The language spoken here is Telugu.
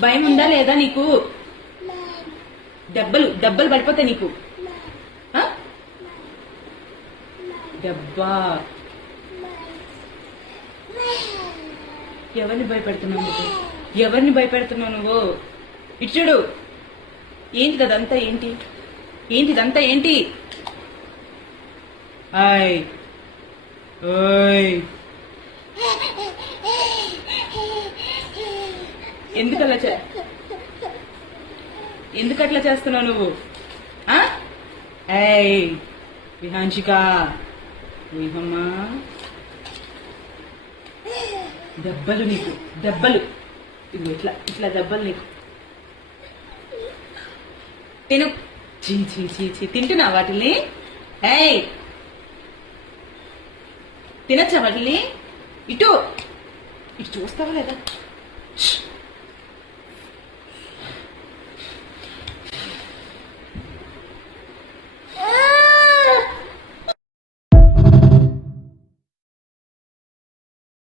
భయం ఉందా లేదా నీకు? దెబ్బలు దెబ్బలు పడిపోతాయి నీకు? దెబ్బా. ఎవరిని భయపెడుతున్నావు నువ్వు? ఎవరిని భయపెడుతున్నావు నువ్వు? ఇటు చూడు. ఏంటి అదంతా ఏంటి? ఏంటి ఇదంతా ఏంటి? ఆయ్. ఓయ్. ఎందుకలా చే ఎందుకు అట్లా చేస్తున్నావు నువ్వు? ఆ? ఏయ్ విహాంశిక విహమ్మా దెబ్బలు నీకు దెబ్బలు. ఇవి ఇట్లా ఇట్లా దెబ్బలు నీకు. తిను. చీ చీ చీ చీ. తింటున్నా వాటిని ఏయ్. తినచ్చా వాటిని ఇటు. ఇటు చూస్తావా లేదా?